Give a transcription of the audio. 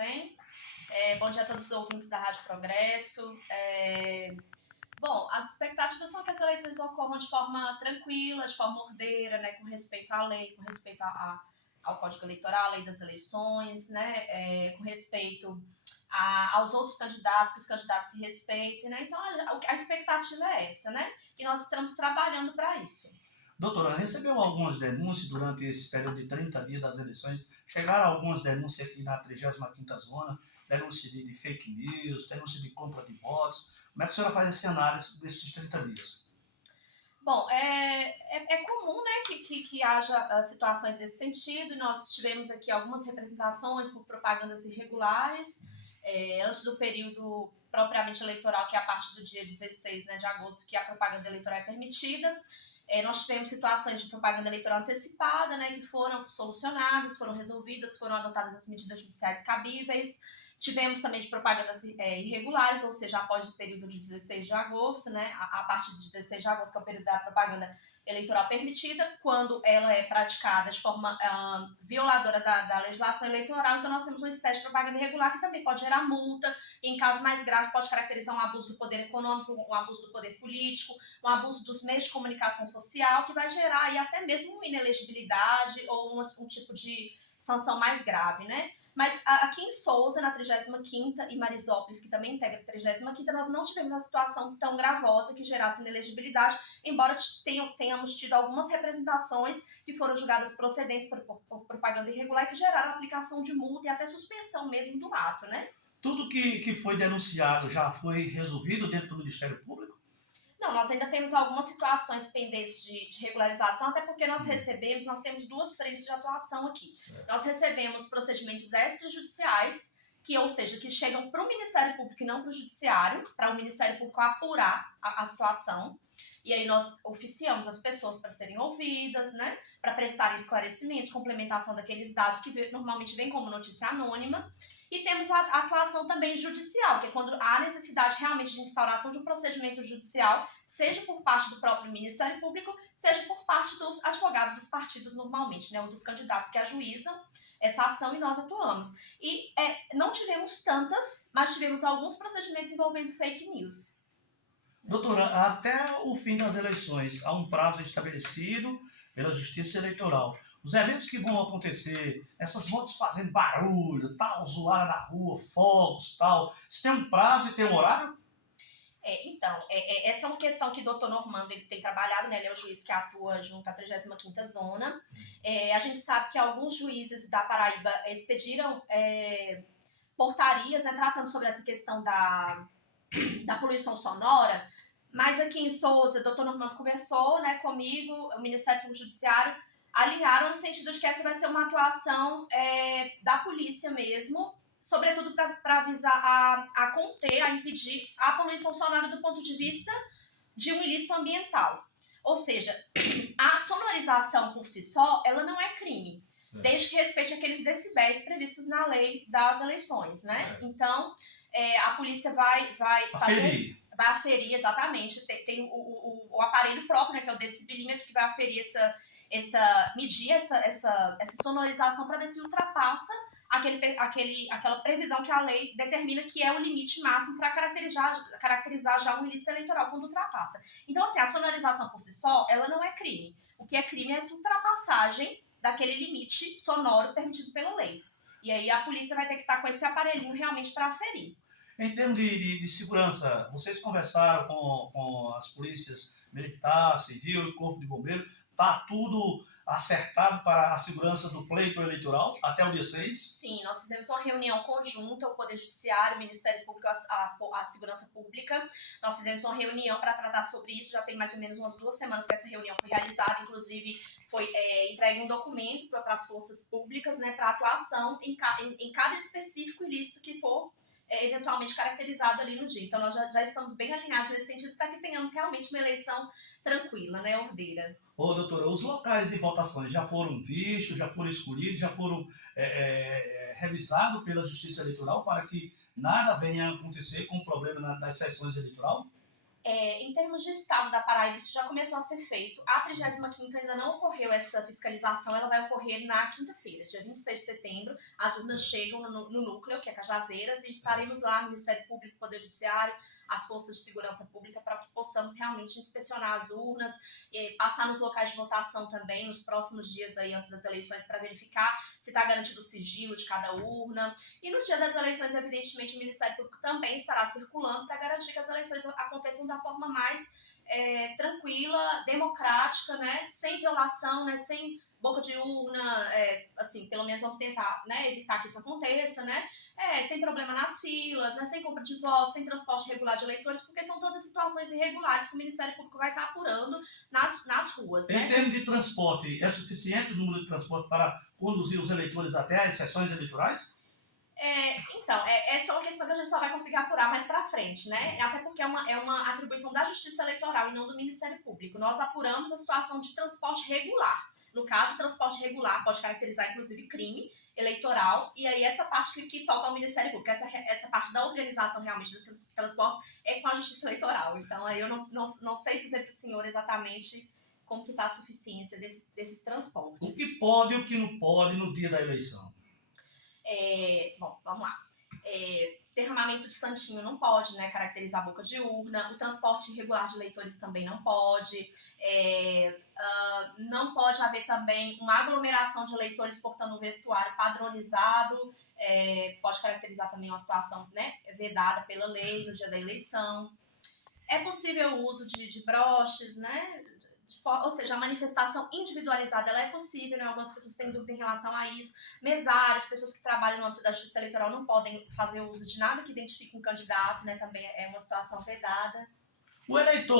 bem? Bom dia a todos os ouvintes da Rádio Progresso. Bom, as expectativas são que as eleições ocorram de forma tranquila, de forma ordeira, né, com respeito à lei, com respeito ao Código Eleitoral, à lei das eleições, né, com respeito aos outros candidatos, que os candidatos se respeitem, né? Então a expectativa é essa, né? E nós estamos trabalhando para isso. Doutora, recebeu algumas denúncias durante esse período de 30 dias das eleições? Chegaram algumas denúncias aqui na 35ª Zona, denúncia de fake news, denúncia de compra de votos. Como é que a senhora faz esse análise desses 30 dias? Bom, é comum, né, que haja situações desse sentido. Nós tivemos aqui algumas representações por propagandas irregulares, antes do período propriamente eleitoral, que é a partir do dia 16, né, de agosto, que a propaganda eleitoral é permitida. Nós tivemos situações de propaganda eleitoral antecipada, né, que foram solucionadas, foram resolvidas, foram adotadas as medidas judiciais cabíveis. Tivemos também de propagandas irregulares, ou seja, após o período de 16 de agosto, né, a partir de 16 de agosto, que é o período da propaganda eleitoral permitida, quando ela é praticada de forma violadora da legislação eleitoral. Então nós temos uma espécie de propaganda irregular que também pode gerar multa, e em casos mais graves pode caracterizar um abuso do poder econômico, um abuso do poder político, um abuso dos meios de comunicação social, que vai gerar aí até mesmo uma inelegibilidade ou um tipo de sanção mais grave, né? Mas aqui em Souza, na 35ª, e Marisópolis, que também integra a 35ª, nós não tivemos uma situação tão gravosa que gerasse inelegibilidade, embora tenhamos tido algumas representações que foram julgadas procedentes por propaganda irregular e que geraram aplicação de multa e até suspensão mesmo do ato, né? Tudo que foi denunciado já foi resolvido dentro do Ministério Público? Não, nós ainda temos algumas situações pendentes de regularização, até porque nós temos duas frentes de atuação aqui. Nós recebemos procedimentos extrajudiciais, ou seja, que chegam para o Ministério Público e não para o Judiciário, para o Ministério Público apurar a situação. E aí nós oficiamos as pessoas para serem ouvidas, né, para prestarem esclarecimentos, complementação daqueles dados que normalmente vêm como notícia anônima. E temos a atuação também judicial, que é quando há necessidade realmente de instauração de um procedimento judicial, seja por parte do próprio Ministério Público, seja por parte dos advogados dos partidos normalmente, né, ou dos candidatos que ajuizam essa ação, e nós atuamos. E não tivemos tantas, mas tivemos alguns procedimentos envolvendo fake news. Doutora, até o fim das eleições, há um prazo estabelecido pela Justiça Eleitoral. Os eventos que vão acontecer, essas motos fazendo barulho, tal, zoar na rua, fogos, tal, se tem um prazo e tem um horário? Então, essa é uma questão que o doutor Normando ele tem trabalhado, né? Ele é o juiz que atua junto à 35ª Zona. A gente sabe que alguns juízes da Paraíba expediram portarias, né, tratando sobre essa questão da poluição sonora, mas aqui em Souza, o doutor Normando conversou, né, comigo, o Ministério Público Judiciário, alinharam no sentido de que essa vai ser uma atuação da polícia mesmo, sobretudo para avisar, a conter, a impedir a poluição sonora do ponto de vista de um ilícito ambiental. Ou seja, a sonorização por si só, ela não é crime, desde que respeite aqueles decibéis previstos na lei das eleições, né? Então, a polícia vai aferir, exatamente. Tem o aparelho próprio, né, que é o decibelímetro, que vai aferir medir essa sonorização para ver se ultrapassa aquela previsão que a lei determina que é o limite máximo para caracterizar já um ilícito eleitoral quando ultrapassa. Então, assim, a sonorização por si só, ela não é crime. O que é crime é essa ultrapassagem daquele limite sonoro permitido pela lei. E aí a polícia vai ter que estar com esse aparelhinho realmente para aferir. Em termos de segurança, vocês conversaram com as polícias militar, civil e corpo de bombeiro? Está tudo acertado para a segurança do pleito eleitoral até o dia 6? Sim, nós fizemos uma reunião conjunta, o Poder Judiciário, o Ministério Público, a Segurança Pública. Nós fizemos uma reunião para tratar sobre isso, já tem mais ou menos umas 2 semanas que essa reunião foi realizada, inclusive foi entregue um documento para as forças públicas, né, para atuação em cada específico ilícito que for eventualmente caracterizado ali no dia. Então nós já estamos bem alinhados nesse sentido para que tenhamos realmente uma eleição tranquila, né, ordeira. Doutora, os locais de votações já foram vistos, já foram escolhidos, já foram revisados pela Justiça Eleitoral para que nada venha a acontecer com o problema das sessões eleitorais? Em termos de estado da Paraíba, isso já começou a ser feito. A 35ª ainda não ocorreu essa fiscalização, ela vai ocorrer na quinta-feira, dia 26 de setembro. As urnas chegam no núcleo, que é Cajazeiras, e estaremos lá, Ministério Público, Poder Judiciário, as forças de segurança pública, para que possamos realmente inspecionar as urnas, passar nos locais de votação também, nos próximos dias aí antes das eleições, para verificar se está garantido o sigilo de cada urna. E no dia das eleições, evidentemente, o Ministério Público também estará circulando para garantir que as eleições aconteçam da forma mais tranquila, democrática, né, sem violação, né, sem boca de urna, assim, pelo menos vamos tentar, né, evitar que isso aconteça, né, sem problema nas filas, né, sem compra de votos, sem transporte regular de eleitores, porque são todas situações irregulares que o Ministério Público vai estar apurando nas ruas, né. Em termos de transporte, é suficiente o número de transporte para conduzir os eleitores até as sessões eleitorais? Então, essa é uma questão que a gente só vai conseguir apurar mais pra frente, né? Até porque é uma atribuição da Justiça Eleitoral e não do Ministério Público. Nós apuramos a situação de transporte regular. No caso, o transporte regular pode caracterizar, inclusive, crime eleitoral, e aí essa parte que toca ao Ministério Público, essa parte da organização realmente desses transportes é com a Justiça Eleitoral. Então, aí eu não sei dizer para o senhor exatamente como que está a suficiência desses transportes. O que pode e o que não pode no dia da eleição? Bom, vamos lá. Derramamento de santinho não pode, né, caracterizar a boca de urna. O transporte irregular de eleitores também não pode. Não pode haver também uma aglomeração de eleitores portando um vestuário padronizado. Pode caracterizar também uma situação, né, vedada pela lei no dia da eleição. É possível o uso de broches, né? Ou seja, a manifestação individualizada ela é possível, né? Algumas pessoas têm dúvida em relação a isso. Mesários, pessoas que trabalham no âmbito da Justiça Eleitoral não podem fazer uso de nada que identifique um candidato, né? Também é uma situação vedada. O eleitor